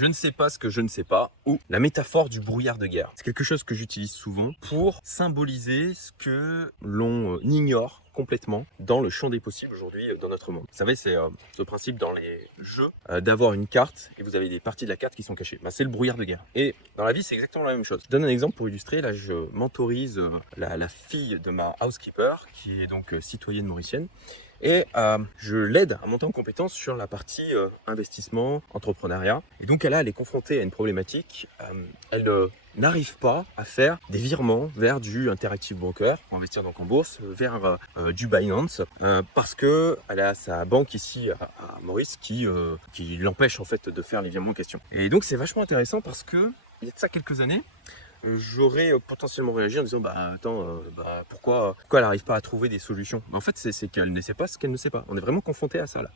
Je ne sais pas ce que je ne sais pas, ou la métaphore du brouillard de guerre. C'est quelque chose que j'utilise souvent pour symboliser ce que l'on ignore complètement dans le champ des possibles aujourd'hui dans notre monde. Vous savez, c'est ce principe dans les jeux d'avoir une carte et vous avez des parties de la carte qui sont cachées. C'est le brouillard de guerre. Et dans la vie, c'est exactement la même chose. Je donne un exemple pour illustrer. Là, je mentorise la fille de ma housekeeper, qui est donc citoyenne mauricienne. Et je l'aide à monter en compétence sur la partie investissement, entrepreneuriat. Et donc elle est confrontée à une problématique. Elle n'arrive pas à faire des virements vers du Interactive Broker pour investir donc en bourse, vers du Binance, parce que elle a sa banque ici à Maurice qui l'empêche en fait de faire les virements en question. Et donc c'est vachement intéressant parce que il y a de ça quelques années, j'aurais potentiellement réagi en disant pourquoi elle n'arrive pas à trouver des solutions. En fait, c'est qu'elle ne sait pas ce qu'elle ne sait pas. On est vraiment confronté à ça là.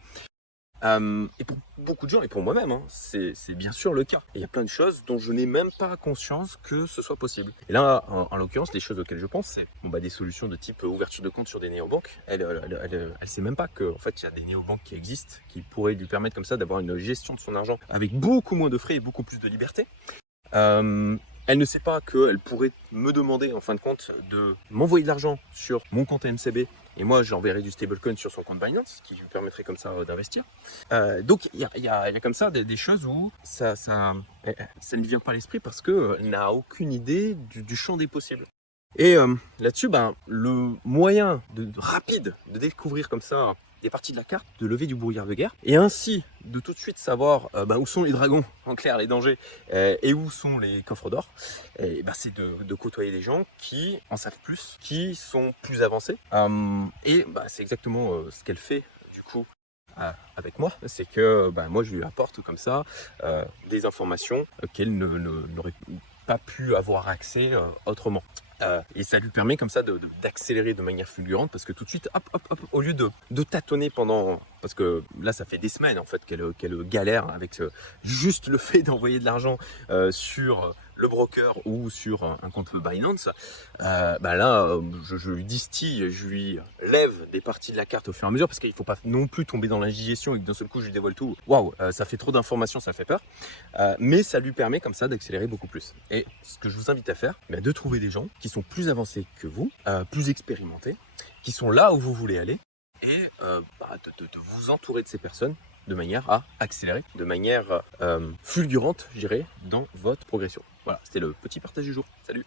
Et pour beaucoup de gens, et pour moi-même, c'est bien sûr le cas. Et il y a plein de choses dont je n'ai même pas conscience que ce soit possible. Et là, en l'occurrence, les choses auxquelles je pense, c'est des solutions de type ouverture de compte sur des néobanques. Elle sait même pas qu'en fait, il y a des néobanques qui existent, qui pourraient lui permettre comme ça d'avoir une gestion de son argent avec beaucoup moins de frais et beaucoup plus de liberté. Elle ne sait pas qu'elle pourrait me demander en fin de compte de m'envoyer de l'argent sur mon compte MCB et moi j'enverrai du stablecoin sur son compte Binance qui lui permettrait comme ça d'investir. Donc il y a comme ça des choses où ça ne lui vient pas à l'esprit parce qu'elle n'a aucune idée du champ des possibles. Et là-dessus, le moyen rapide de découvrir comme ça des parties de la carte, de lever du brouillard de guerre, et ainsi de tout de suite savoir où sont les dragons, en clair les dangers, et où sont les coffres d'or, c'est de côtoyer des gens qui en savent plus, qui sont plus avancés. Et c'est exactement ce qu'elle fait du coup avec moi, c'est que moi je lui apporte comme ça des informations qu'elle n'aurait pas pu avoir accès autrement. Et ça lui permet comme ça d'accélérer de manière fulgurante parce que tout de suite, hop, au lieu de tâtonner pendant... Parce que là, ça fait des semaines en fait qu'elle galère avec juste le fait d'envoyer de l'argent sur le broker ou sur un compte Binance. Je lui distille, je lui lève des parties de la carte au fur et à mesure parce qu'il ne faut pas non plus tomber dans l'indigestion et que d'un seul coup, je lui dévoile tout. Waouh, ça fait trop d'informations, ça fait peur. Mais ça lui permet comme ça d'accélérer beaucoup plus. Et ce que je vous invite à faire, de trouver des gens qui sont plus avancés que vous, plus expérimentés, qui sont là où vous voulez aller, et de vous entourer de ces personnes de manière à accélérer, de manière fulgurante, je dirais, dans votre progression. Voilà, c'était le petit partage du jour. Salut!